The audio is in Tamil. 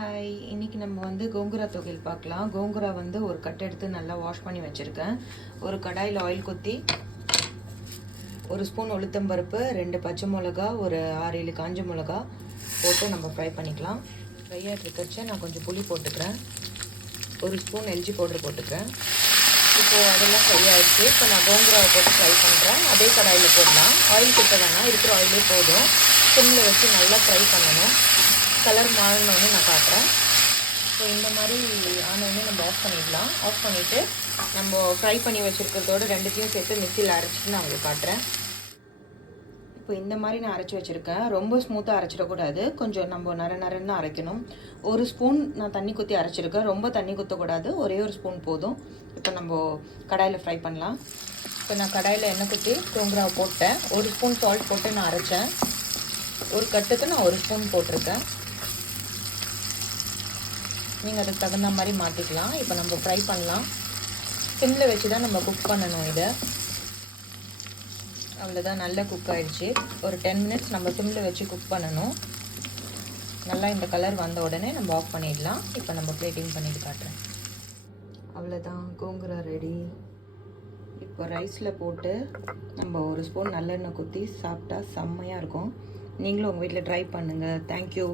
ஹாய், இன்றைக்கி நம்ம வந்து கோங்குரா தொகையில் பார்க்கலாம். கோங்குரா வந்து ஒரு கட் எடுத்து நல்லா வாஷ் பண்ணி வச்சுருக்கேன். ஒரு கடாயில் ஆயில் ஊற்றி, ஒரு ஸ்பூன் உளுத்தம்பருப்பு, 2 பச்சை மிளகா, ஒரு 6-7 காஞ்ச மிளகா போட்டு நம்ம ஃப்ரை பண்ணிக்கலாம். ஃப்ரை ஆகிட்டு இருக்கிறச்ச நான் கொஞ்சம் புளி போட்டுக்கிறேன். ஒரு ஸ்பூன் எல்ஜி பவுடர் போட்டுக்கிறேன். இப்போது அதெல்லாம் ஃப்ரை ஆகிடுச்சு. இப்போ நான் கோங்குராவை போட்டு ஃப்ரை பண்ணுறேன். அதே கடாயில் போடலாம். ஆயில் கிட்ட வேணாம், இருக்கிற ஆயிலே போதும். சிம்மில் வச்சு நல்லா ஃப்ரை பண்ணணும். கலர் மாறினோடனே நான் காட்டுறேன். ஸோ இந்த மாதிரி ஆனோடனே நம்ம ஆஃப் பண்ணிடலாம். ஆஃப் பண்ணிவிட்டு நம்ம ஃப்ரை பண்ணி வச்சுருக்கிறதோட ரெண்டுத்தையும் சேர்த்து மிக்சியில் அரைச்சிட்டு நான் உங்களுக்கு காட்டுறேன். இப்போ இந்த மாதிரி நான் அரைச்சி வச்சுருக்கேன். ரொம்ப ஸ்மூத்தாக அரைச்சிடக்கூடாது, கொஞ்சம் நம்ம நரன்னு அரைக்கணும். ஒரு ஸ்பூன் நான் தண்ணி ஊற்றி அரைச்சிருக்கேன். ரொம்ப தண்ணி ஊற்றக்கூடாது, ஒரே ஒரு ஸ்பூன் போதும். இப்போ நம்ம கடாயில் ஃப்ரை பண்ணலாம். இப்போ நான் கடாயில் எண்ணெய் ஊற்றி கோங்குராவை போட்டேன். ஒரு ஸ்பூன் சால்ட் போட்டு நான் அரைச்சேன். ஒரு கட்டுக்கு நான் ஒரு ஸ்பூன் போட்டிருக்கேன். நீங்கள் அதுக்கு தகுந்த மாதிரி மாற்றிக்கலாம். இப்போ நம்ம ஃப்ரை பண்ணலாம். சிம்மில் வச்சு தான் நம்ம குக் பண்ணணும். இதை அவ்வளோதான், நல்லா குக் ஆகிடுச்சு. ஒரு 10 மினிட்ஸ் நம்ம சிம்மில் வச்சு குக் பண்ணணும். நல்லா இந்த கலர் வந்த உடனே நம்ம ஆஃப் பண்ணிடலாம். இப்போ நம்ம பிளேட்டிங் பண்ணிட்டு காட்டுறேன். அவ்வளோதான், கோங்குரா ரெடி. இப்போ ரைஸில் போட்டு நம்ம ஒரு ஸ்பூன் நல்லெண்ணெய் ஊற்றி சாப்பிட்டா செம்மையாக இருக்கும். நீங்களும் உங்கள் வீட்டில் ட்ரை பண்ணுங்கள். தேங்க்யூ.